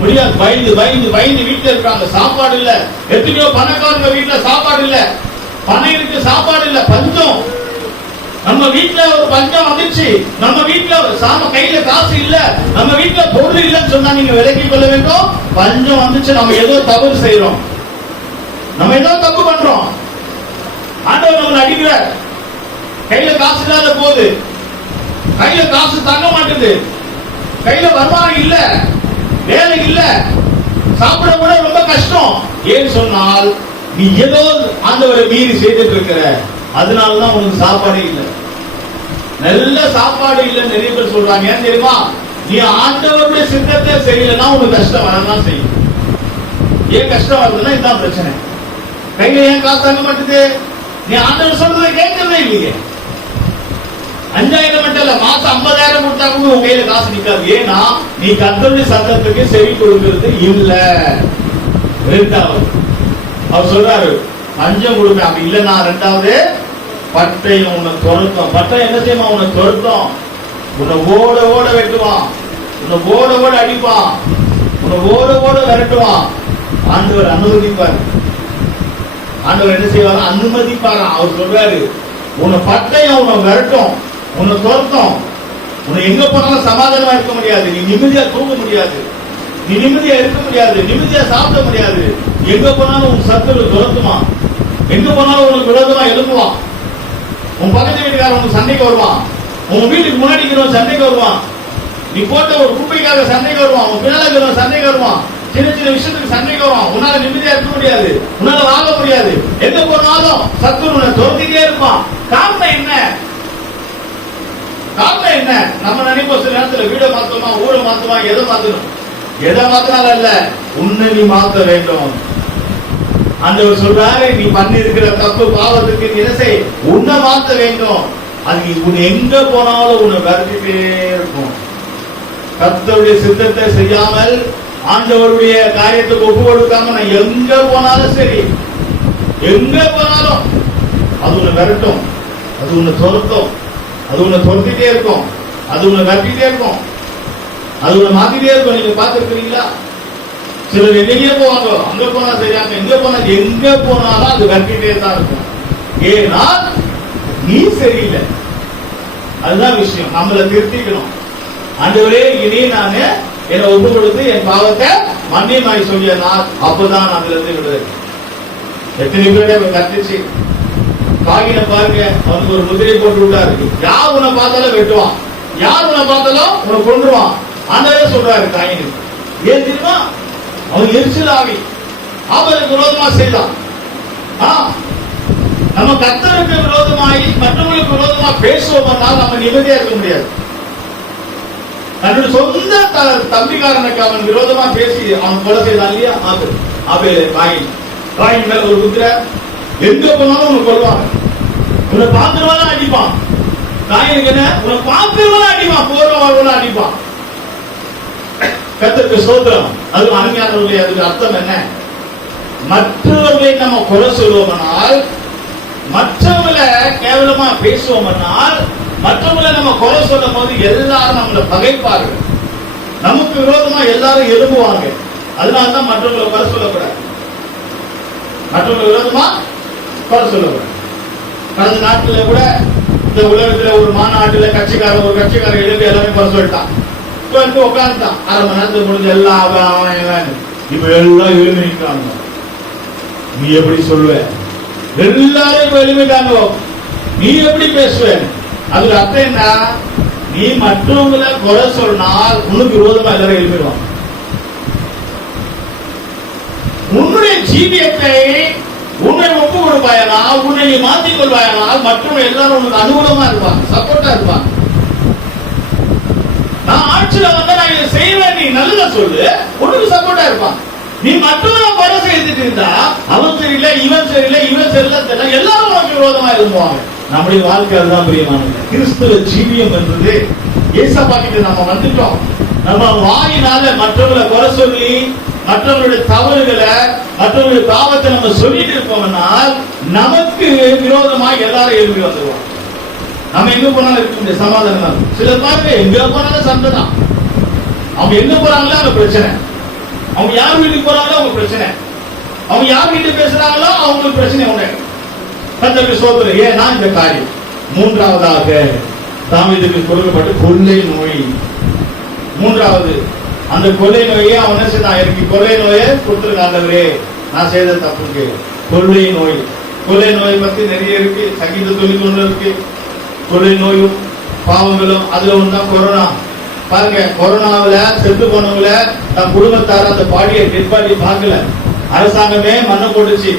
முடியாது. பயந்து பயந்து பயந்து வீட்டுல இருக்காங்க, சாப்பாடு இல்ல. எத்தனையோ பணக்காரங்க வீட்டுல சாப்பாடு இல்ல, பணம் இருக்கு சாப்பாடு இல்ல, பஞ்சம். நம்ம வீட்டுல ஒரு பஞ்சம் வந்துச்சு, நம்ம வீட்டுல சாம கையில காசு இல்ல, நம்ம வீட்டுல பொருள் இல்லைன்னு சொன்னா நீங்க விலக்கிக் கொள்ள வேண்டும். பஞ்சம் வந்துச்சு, நம்ம ஏதோ தவறு செய்யறோம், நம்ம ஏதோ தப்பு பண்றோம். ஆண்டவர் நம்மளை அடிக்கிறார். கையில காசு இல்லாத போது, கையில காசு தங்க மாட்டேது, கையில வருமானம் இல்ல, வேலை இல்ல, சாப்பிட கூட ரொம்ப கஷ்டம். ஏன் சொன்னால் நீ ஏதோ ஆண்டவரை மீறி செய்துட்டு இருக்கிற, அதனாலதான் உனக்கு சாப்பாடு இல்லை. நல்ல சாப்பாடு இல்லை நிறைய பேர் சொல்றாங்க. ஏன் தெரியுமா? நீ ஆண்டவருடைய சித்தத்தை செய்யலன்னா உனக்கு கஷ்டம் வரதான் செய்யும். ஏன் கஷ்டம் வருதுன்னா இதுதான் பிரச்சனை. கையில ஏன் காசு தங்க மாட்டேது? நீ ஆண்டவர் சொல்றதை கேட்கறதே இல்லையே. 5000 மட்டும் இல்ல, மாசம் 50,000 கொடுத்தா கூட உங்க கையில காசு நிக்காது. ஏன்னா நீ கர்த்தருடைய சத்தத்துக்கு செவி கொடுக்கிறது இல்ல. ரெண்டாவது அவர் சொல்றாரு, பஞ்சம் கொடுமை. அப்படி இல்லைன்னா ரெண்டாவது பட்டயம் உன்னை துரத்தும். பட்டயம் என்ன செய்யுமா? உன்னை துரத்தும். உன்னை ஓட ஓட வெட்டுவான், உன்னை ஓட ஓட அடிப்பான், உன்னை ஓட ஓட விரட்டுவான். ஆண்டவர் அனுமதிப்பார். ஆண்டவர் என்ன செய்வார்? அனுமதிப்பார். அவர் சொல்றாரு, உன்னை பட்டயம் உன்னை விரட்டும், உன்னை துரத்தும். உன்னை எங்க போனாலும் சமாதானமா இருக்க முடியாது, நீ நிம்மதியா தூங்க முடியாது, நீ நிம்மதியா இருக்க முடியாது, நிம்மதியா சாப்பிட முடியாது. எங்க போனாலும் உன் சத்துரு துரத்துமா, எங்க போனாலும் உனக்கு விரோதமா எழுப்புவான். உன் பக்கத்து வீட்டுக்காரன் உனக்கு சண்டைக்கு வருவான், உன் வீட்டுக்கு முன்னாடி இருக்கிறவன் சண்டைக்கு வருவான், நீ போட்ட ஒரு குப்பைக்காக சண்டைக்கு வருவான், உன் பின்னால இருக்கிறவன் சண்டைக்கு வருவான், சின்ன சின்ன விஷயத்துக்கு சண்டைக்கு வருவான். உன்னால நிம்மதியா இருக்க முடியாது, உன்னால வாழ முடியாது. எங்க போனாலும் சத்துரு உன்னை துரத்திட்டே இருப்பான். காரணம் என்ன? காரணம் என்ன? நம்ம நினைப்போம் சில நேரத்துல வீடை மாத்தமா, ஊரை மாத்தமா, எதை மாத்தணும்? எதை மாத்தினால இல்ல, உன்னை நீ மாத்த வேண்டும். ஆண்டவர் சொல்றாரு, நீ பண்ணி இருக்கிற தப்பு பாவத்துக்கு நீ என்ன செய்? உன்னை மாத்த வேண்டும். அது உன்னை எங்க போனாலும் உன்னை விரட்டிட்டே இருக்கும். கர்த்தருடைய சித்தத்தை செய்யாமல் ஆண்டவருடைய காரியத்துக்கு ஒப்பு கொடுக்காம நான் எங்க போனாலும் சரி, எங்க போனாலும் அது உன்னை விரட்டும், அது உன்னை துரத்தும், அது உன்னை துரத்திட்டே இருக்கும், அது உன்னை விரட்டிட்டே இருக்கும், அது உன்னை மாத்திட்டே இருக்கும். நீங்க பார்த்திருக்கிறீங்களா? சிலர் எங்கேயே போவாங்க, அங்க போனா சரியாங்க, எங்க போனாலும் அது விரட்டிட்டே தான் இருக்கும். ஏன்னா நீ சரியில்லை. அதுதான் விஷயம். நம்மளை திருத்திக்கணும். ஆண்டவரே, இனி நானு என்னை ஒப்பு கொடுத்து என் பாவத்தை மன்னியமாய் சொல்லியா, அப்பதான் அதுல இருந்து விடுறது. எத்தனை பேரை கத்திச்சு காகின பாருங்க, அவனுக்கு ஒரு முதிரை போட்டு விட்டாரு. யார் உன்னை பார்த்தாலும் வெட்டுவான், யார் உன்னை பார்த்தாலும் உன்னை கொன்றுவான். ஆண்டவரே சொல்றாரு காயினு. ஏன் தெரியுமா? அவன் எரிச்சல் ஆவி அவருக்கு விரோதமா செய்தான். நம்ம கர்த்தருக்கு விரோதமாய் மற்றவங்களுக்கு விரோதமா பேசுவோம்னால் நம்ம நிம்மதியா இருக்க முடியாது. தன்னுடைய சொந்த தம்பிக்காரனுக்கு அவன் விரோதமா பேசி அவன் கொலை செய்தான் இல்லையா? காயின் மேல ஒரு குதிரை, எங்க போனாலும் உனக்கு கொள்வாங்க, உன்னை பாத்திரமா அடிப்பான். காயினுக்கு என்ன? உன்னை பாத்திரமா அடிப்பான், போறவங்கள அடிப்பான். கர்த்தருக்கு ஸ்தோத்திரம். அது அருமையானவர்களே, அதுக்கு அர்த்தம் என்ன? மற்றவர்களை நம்ம கொலை சொல்லுவோம்னால், மற்றவங்களை கேவலமா பேசுவோம்னால், மற்றவங்களை நம்ம கொலை சொல்லும் போது எல்லாரும் நம்மளை பகைப்பார்கள், நமக்கு விரோதமா எல்லாரும் எழுப்புவாங்க. அதனாலதான் மற்றவங்களை கொலை சொல்லக்கூடாது, மற்றவங்களை விரோதமா கொலை சொல்லக்கூடாது. கடந்த நாட்டுல கூட இந்த உலகத்துல ஒரு மாநாட்டுல ஒரு கட்சிக்காரர் எழுப்பி எல்லாமே கொலை சொல்லிட்டான். உட்கார்ந்துட்டான். 1/2 மணி நேரத்துக்கு முடிஞ்ச எல்லாம் அவன் இப்ப எல்லாம் எழுதிட்டாங்க. நீ எப்படி சொல்லுவ? எல்லாரும் இப்ப எழுதிட்டாங்க, நீ எப்படி பேசுவ? அதுக்கு அர்த்தம் என்ன? நீ மற்றவங்களை கொலை சொன்னால் உனக்கு விரோதமா எல்லாரும் எழுப்பிடுவான். உன்னுடைய ஜீவியத்தை உன்னை ஒப்பு கொடுப்பாயனால், உன்னை நீ மாற்றிக் கொள்வாயனால் மற்றவங்க எல்லாரும் உனக்கு அனுகூலமா இருப்பாங்க, சப்போர்ட்டா இருப்பாங்க. நான் ஆட்சியில வந்தா நான் இதை செய்வேன், நீ நல்லதா சொல்லு, உனக்கு சப்போர்ட்டா இருப்பான். நீ மற்றவரை கொலை செய்துட்டு இருந்தா அவன் சரியில்லை, இவன் சரியில்லை, இவன் சரியில்லை, எல்லாரும் உனக்கு விரோதமா எழுப்புவாங்க. நம்முடைய வாழ்க்கை அதுதான் பிரியமானது. கிறிஸ்துவ ஜீவியம் என்பது ஏசப்பா கிட்ட நம்ம வந்துட்டோம். நம்ம வாயினால மற்றவங்களை குறை சொல்லி மற்றவர்களுடைய தவறுகளை மற்றவர்களுடைய பாவத்தை நம்ம சொல்லிட்டு இருப்போம்னால் நமக்கு விரோதமா எல்லாரும் எழுதி வந்துருவோம். நம்ம எங்க போனாலும் இருக்க முடியாது, சமாதானம். சில பாருங்க எங்க போனாலும் சண்டை தான். அவங்க எங்க போறாங்களோ அவங்க பிரச்சனை, அவங்க யார் வீட்டுக்கு போறாங்களோ அவங்க பிரச்சனை, அவங்க யார் வீட்டு பேசுறாங்களோ அவங்களுக்கு பிரச்சனை உண்டு. கர்த்தருக்கு ஸ்தோத்திரம். ஏன்னா இந்த காரியம். மூன்றாவதாக தாவீதுக்கு கொடுக்கப்பட்ட கொள்ளை நோய். மூன்றாவது அந்த கொள்ளை நோயை அவன் என்ன செய்தான்? எனக்கு கொள்ளை நோயை கொடுத்துருக்காண்டவரே, நான் செய்த தப்புக்கு. கொள்ளை நோய், கொள்ளை நோய் பத்தி நிறைய இருக்கு, சங்கீத 91 இருக்கு. கொள்ளை நோயும் பாவங்களும் அதுல ஒண்ணுதான் கொரோனா. பாருங்க, கொரோனாவில செத்து போனவங்கள தன் குடும்பத்தார அந்த பாடியை டெட் பாடி பார்க்கல, அரசாங்கமே மண்ணை போட்டுச்சு.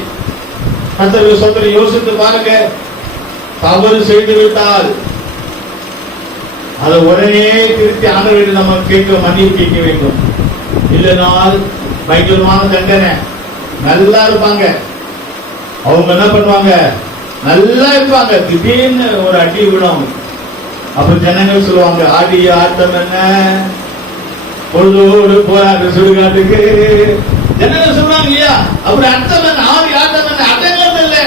கர்த்தருக்கு ஸ்தோத்திரம். யோசித்து பாருங்க, தவறு செய்து விட்டால் அதை உடனே திருத்தி ஆண்டவரிடம் நம்ம கேட்க மன்னிப்பு கேட்க வேண்டும். இல்லைனால் பயங்கரமான தண்டனை. நல்லா இருப்பாங்க, அவங்க என்ன பண்ணுவாங்க? நல்லா இருப்பாங்க, திடீர்னு ஒரு அடி விடும். அப்ப ஜனங்கள் சொல்லுவாங்க, ஆடிய ஆட்டம் என்ன, பொழுதோடு போறாங்க சுடுகாட்டுக்கு. ஜனங்கள் சொல்றாங்க இல்லையா? அப்படி அர்த்தம் என்ன? ஆடி ஆட்டம் என்ன? அடங்கிறது இல்லை.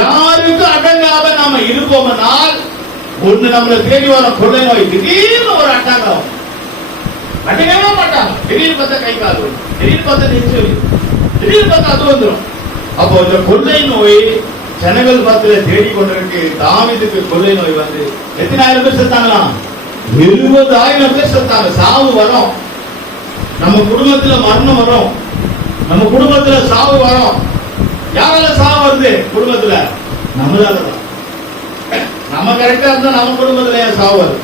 யாருக்கும் அடங்காம நாம இருப்போம்னால் ஒண்ணு நம்மளை தேடி வர கொள்ளை நோய் திடீர்னு ஒரு அட்டாக் ஆகும். அடங்கவே மாட்டாங்க. திடீர்னு பார்த்தா கை கால் வலி, திடீர்னு பார்த்தா நெஞ்சு வலி, திடீர்னு பார்த்தா அது வந்துடும். அப்போ இந்த கொள்ளை நோய் ஜனங்கள் பத்தில தேடி கொண்டிருக்கு. தாவீதுக்கு கொள்ளை நோய் வந்து எத்தனை ஆயிரம் பேர் செத்தாங்களாம்? 70,000 பேர் செத்தாங்க. சாவு வரும், நம்ம குடும்பத்துல மரணம் வரும், நம்ம குடும்பத்துல சாவு வரும். யாரால சாவு வருது? குடும்பத்துல நம்மளாலதான். நம்ம கரெக்டா இருந்தா நம்ம குடும்பத்துல சாவு வருது.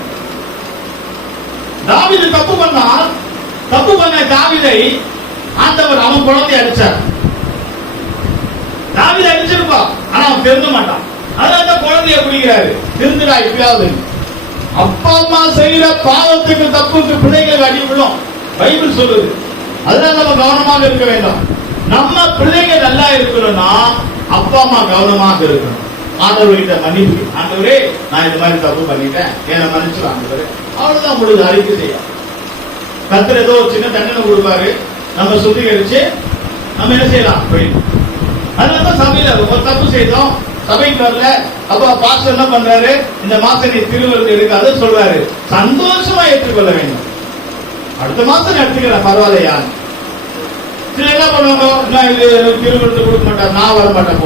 தாவீது தப்பு பண்ணால், தப்பு பண்ண தாவீதை ஆண்டவர் அவன் குழந்தைய அடிச்சார். தாவீது அடிச்சிருப்பா, ஆனா அவன் திருந்த மாட்டான். அதனால குழந்தைய பிடிக்கிறாரு, திருந்துடா இப்பயாவது. அப்பா அம்மா செய்யற பாவத்துக்கு தப்புக்கு பிள்ளைகள் அடி விடும், பைபிள் சொல்லுது. அதனால நம்ம கவனமாக இருக்க வேண்டும். நம்ம பிள்ளைகள் நல்லா இருக்கணும்னா அப்பா அம்மா கவனமாக இருக்கணும். ஆண்டவர்கிட்ட மன்னிப்பு, ஆண்டவரே நான் இந்த மாதிரி தப்பு பண்ணிட்டேன், என்ன மன்னிச்சு ஆண்டவரே, அவ்வளவுதான் உங்களுக்கு அறிக்கை செய்யும். கர்த்தர் ஏதோ ஒரு சின்ன தண்டனை கொடுப்பாரு, நம்ம சுத்திகரிச்சு நம்ம என்ன செய்யலாம் போயிடும். அதனாலதான் சபையில ஒரு தப்பு செய்தோம், சபைக்கு வரல, அப்ப பாஸ்டர் என்ன பண்றாரு? இந்த மாசம் நீ திருவிருந்து எடுக்காத சொல்றாரு. சந்தோஷமா ஏற்றுக்கொள்ள வேண்டும். அடுத்த மாசம் எடுத்துக்கிறேன், பரவாயில்லையா. சில என்ன பண்ணுவாங்க, திருவிருந்து கொடுக்க மாட்டார், நான் வர மாட்டேன்.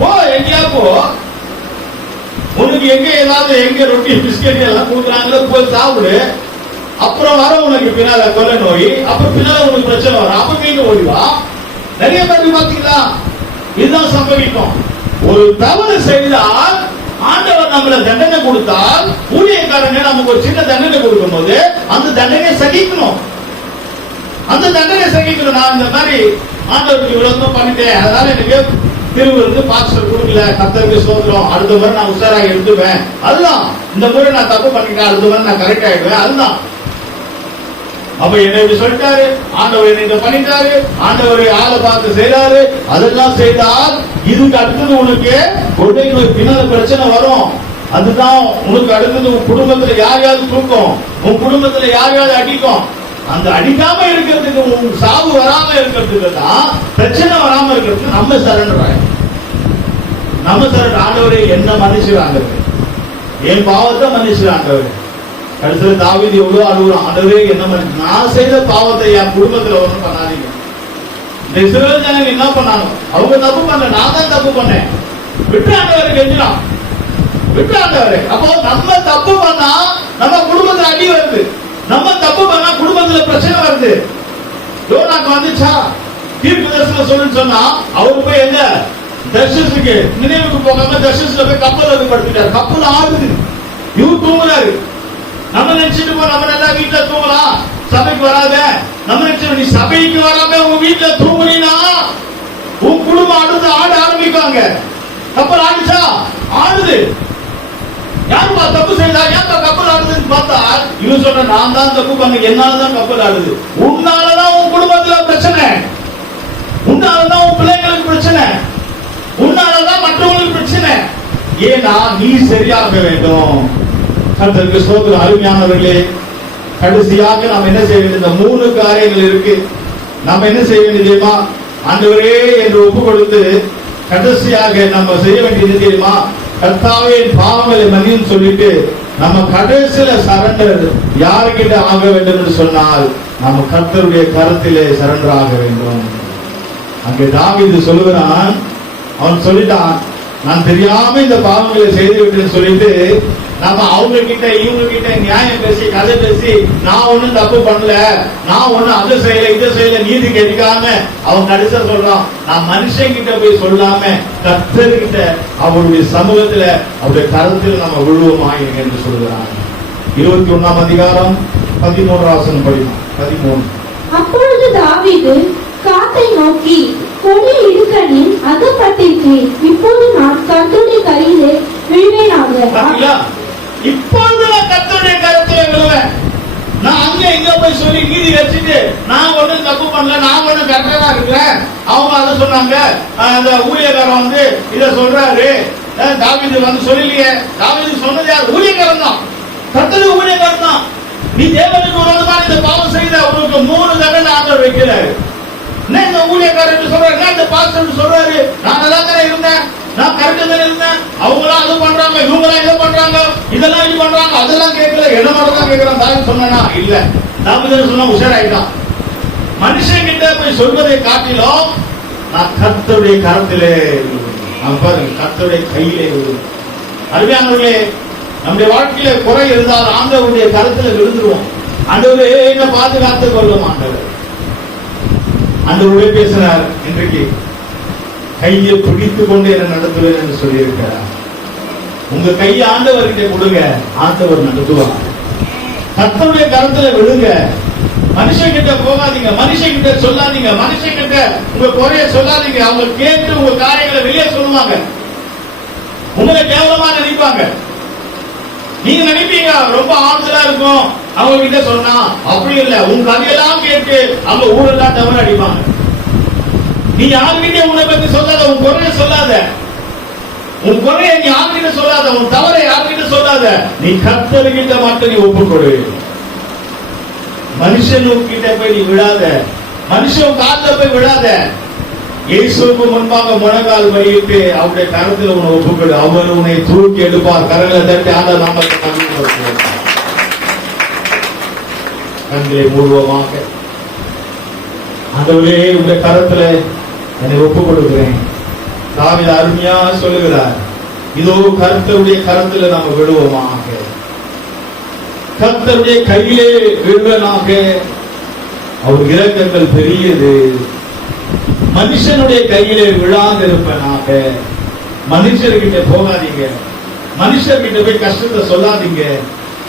போ எங்கேயா போ, உனக்கு எங்க ஏதாவது எங்க ரொட்டி பிஸ்கெட் எல்லாம் கொடுக்குறாங்களோ போய் சாப்பிடு. அப்புறம் வர உனக்கு பின்னால கொள்ளை நோய், அப்புறம் பின்னால உனக்கு பிரச்சனை வரும், அப்ப மீண்டும் ஓடிவா. நிறைய பேர் பாத்தீங்களா, இதுதான் சம்பவிக்கும். ஒரு தவறு செய்தால் ஆண்டவர் நம்மள தண்டனை கொடுத்தால், ஊழியக்காரங்க நமக்கு ஒரு சின்ன தண்டனை கொடுக்கும் போது அந்த தண்டனை சகிக்கணும். அந்த தண்டனை சகிக்கணும். நான் இந்த மாதிரி ஆண்டவருக்கு இவ்வளவு பண்ணிட்டேன், அதனால எனக்கு திருவிருந்து பாஸ்டர் கொடுக்கல, கர்த்தருக்கு ஸ்தோத்திரம், அடுத்த முறை நான் உஷாராக எடுத்துவேன். அதுதான் இந்த முறை நான் தப்பு பண்ணிட்டேன், அடுத்த முறை நான் கரெக்ட் ஆயிடுவேன். அதுதான். அப்ப என்ன இப்படி சொல்லிட்டாரு, ஆண்டவர் என்ன இதை பண்ணிட்டாரு, ஆண்டவர் ஆளை பார்த்து செய்யறாரு, அதெல்லாம் செய்தால் இதுக்கு அடுத்தது உனக்கு கொள்ளை நோய் பின்னால பிரச்சனை வரும். அதுதான் உனக்கு அடுத்தது உன் குடும்பத்துல யாரையாவது தூக்கும், உன் குடும்பத்துல யாரையாவது அடிக்கும். அந்த அடிக்காம இருக்கிறதுக்கு, உன் சாவு வராம இருக்கிறதுக்கு தான், பிரச்சனை வராம இருக்கிறதுக்கு நம்ம சரண்டர் ஆகும். நம்ம சரண்டர். ஆண்டவரே என்ன மன்னிச்சுறாங்க, என் பாவத்தை மன்னிச்சுறாங்க. அடுத்தது தாவீது எவ்வளவு அழுகுறான், ஆண்டவரே என்ன மன்னிச்சு, நான் செய்த பாவத்தை என் குடும்பத்துல ஒண்ணும் பண்ணாதீங்க. இந்த இஸ்ரவேல் ஜனங்க என்ன பண்ணாங்க, அவங்க தப்பு பண்ணல, நான் தான் தப்பு பண்ணேன், விட்டு ஆண்டவரை கெஞ்சினான், விட்டு ஆண்டவரே. அப்போ நம்ம தப்பு பண்ணா நம்ம குடும்பத்துல அடி வருது, நம்ம தப்பு பண்ணா குடும்பத்துல பிரச்சனை வருது. யோனாக்கு வந்துச்சா, தீர்ப்பு தரிசனம் சொல்லுன்னு சொன்னா அவரு போய் எங்க தர்ஷிஸுக்கு நினைவுக்கு போகாம தர்ஷிஸ்ல போய் கப்பல் வந்து படுத்துட்டாரு. கப்பல் ஆகுது, இவர் தூங்குறாரு. நம்ம நினைச்சிட்டு போ, நம்ம நல்லா வீட்டுல தூங்கலாம், சபைக்கு வராத. நம்ம நினைச்சு நீ சபைக்கு வராம உங்க வீட்டுல தூங்குறீனா உன் குடும்பம் அடுத்து ஆட ஆரம்பிப்பாங்க. கப்பல் ஆடுச்சா? ஆடுது. யாருப்பா தப்பு செய்தா, ஏன்பா கப்பல் ஆடுதுன்னு பார்த்தா இவன் சொல்ற, நான் தான் தப்பு பண்ண, என்னாலதான் கப்பல் ஆடுது. உன்னாலதான் உன் குடும்பத்துல பிரச்சனை, உன்னாலதான் உன் பிள்ளைங்களுக்கு பிரச்சனை. உன்னாலதான் மற்றவங்களுக்கு பிரச்சனை. ஏன்னா நீ சரியாக வேண்டும். கர்த்தருக்கு ஸ்தோத்திரம். அருமையானவர்களே, கடைசியாக நாம் என்ன செய்ய வேண்டிய 3 காரியங்கள் இருக்கு. நம்ம என்ன செய்ய வேண்டியதுமா, ஆண்டவரே என்று ஒப்பு கொடுத்து கடைசியாக நம்ம செய்ய வேண்டியது தெரியுமா, கர்த்தாவே பாவங்களை மன்னியும் சொல்லிட்டு நம்ம கடைசியில சரண்டர் யாருக்கிட்ட ஆக வேண்டும் என்று சொன்னால் நம்ம கர்த்தருடைய கரத்திலே சரண்டர் ஆக வேண்டும். அங்கே தாவீது சொல்லுகிறான், அவன் சொல்லிட்டான், நான் தெரியாம இந்த பாவங்களை செய்து விட்டேன்னு சொல்லிட்டு நம்ம அவங்க கிட்ட இவங்க கிட்ட நியாயம் பேசி கதை பேசி நான் ஒண்ணும் தப்பு பண்ணல, நான் ஒண்ணும் அதை செய்யல இதை செய்யல நீதி கேட்காம அவன் கடைசியா சொல்றான், நான் மனுஷன் கிட்ட போய் சொல்லாம கர்த்தர்கிட்ட அவருடைய சமூகத்துல அவருடைய கருத்தில் நம்ம விழுவோமா என்று சொல்கிறான். 21ஆம் அதிகாரம் 13ஆம் வசனம் படிக்கும். 13. அப்பொழுது தாவீது காத்தை நோக்கி, கொடி இடுக்கணில் அகப்பட்டிருக்கு, இப்போது நான் கர்த்தருடைய கையிலே விழுவேனாக. இப்பொழுது நான் கர்த்தருடைய கரத்திலே விழுவேன். நான் அங்க எங்க போய் சொல்லி நீதி வச்சுட்டு நான் ஒண்ணும் தப்பு பண்ணல, நான் ஒண்ணும் கரெக்டா இருக்கிறேன். அவங்க அதை சொன்னாங்க, அந்த ஊழியக்காரன் வந்து இத சொல்றாரு, தாவீது வந்து சொல்லலையே. தாவீது சொன்னது யார்? ஊழியக்காரன் தான், கர்த்தருடைய ஊழியக்காரன் தான். நீ தேவனுக்கு விரோதமா இந்த பாவம் செய்த உனக்கு 3 தடவை ஆண்டவர் வைக்கிறாரு. என்ன இந்த ஊழியக்காரன் சொல்றாரு, என்ன இந்த பாஸ்டர் சொல்றாரு, நான் நல்லா தானே இருந்தேன், நான் கரெக்டா தானே இருந்தேன், அவங்களாம் அது பண்றாங்க, இவங்களாம் இதை பண்றாங்க, இதெல்லாம் இது பண்றாங்க, அதெல்லாம் கேட்கல, என்ன மட்டும் தான் கேட்கிறான். தாவீது சொன்னா இல்ல, தாவீது சொன்னா உஷாராயிட்டான். மனுஷன் கிட்ட போய் சொல்வதை காட்டிலும் நான் கர்த்தருடைய கரத்திலே, பாருங்க கர்த்தருடைய கையிலே. அருமையானவர்களே, நம்முடைய வாழ்க்கையில குறை இருந்தால் ஆண்டவருடைய கரத்துல விழுந்துருவோம். ஆண்டவரே என்ன பாதுகாத்துக் கொள்ளும். ஆண்டவரே பேசினார், இன்றைக்கு கையை பிடித்துக் கொண்டு என்ன நடத்துவேன் என்று சொல்லி இருக்கிறார். உங்க கையை ஆண்டவர்கிட்ட கொடுங்க, ஆண்டவர் நடத்துவார். கர்த்தருடைய கரத்துல விழுங்க. மனுஷன் கிட்ட போகாதீங்க, மனுஷன் கிட்ட சொல்லாதீங்க, மனுஷன் கிட்ட உங்க குறைய சொல்லாதீங்க. அவங்க கேட்டு உங்க காரியங்களை வெளியே சொல்லுவாங்க, உங்களை கேவலமா நினைப்பாங்க. நீங்க நினைப்பீங்க ரொம்ப ஆறுதலா இருக்கும் அவங்க கிட்ட சொன்னா. அப்படி இல்ல, உங்க கதையெல்லாம் கேட்டு அவங்க ஊரெல்லாம் தவறு அடிப்பாங்க. நீ யாருக்கிட்ட உன்னை பத்தி சொல்லாத, உன் குறைய சொல்லாத, உன் குறைய நீ யாருக்கிட்ட சொல்லாத, உன் தவறை யாருக்கிட்ட சொல்லாத. நீ கர்த்தர்கிட்ட மட்டும் நீ ஒப்புக்கொடு. மனுஷன் கிட்ட போய் நீ விடாத, மனுஷன் காத்துல போய் விடாத. இயேசுவுக்கு முன்பாக முழங்கால் படியிட்டு அவருடைய கரத்தில் உன்னை ஒப்புக்கொடு. அவர் உன்னை தூக்கி எடுப்பார். கரங்களை தட்டி ஆண்டவர் நாமத்தை மகிமைப்படுத்துவார். கண்களை மூடுவோமாக. ஆண்டவரே உடைய கரத்துல என்னை ஒப்புக் கொடுக்கிறேன். தாவீது அருமையா சொல்லுகிறார், இதோ கர்த்தருடைய கரத்துல நாம விடுவோமாக, கர்த்தருடைய கையிலே விடுவனாக. அவர் இரக்கங்கள் பெரியது. மனுஷனுடைய கையிலே விழாது இருப்பனாக. மனுஷர்கிட்ட போகாதீங்க, மனுஷர்கிட்ட போய் கஷ்டத்தை சொல்லாதீங்க.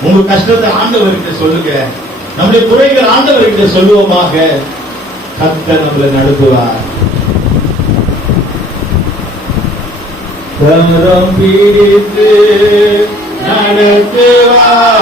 உங்க கஷ்டத்தை ஆண்டவர்கிட்ட சொல்லுங்க. நம்முடைய குறைகள் ஆண்டவர்கிட்ட சொல்லுவோமாக. கர்த்தர் நம்மளை நடத்துவார். கரம் பிடித்து நடத்துவார்.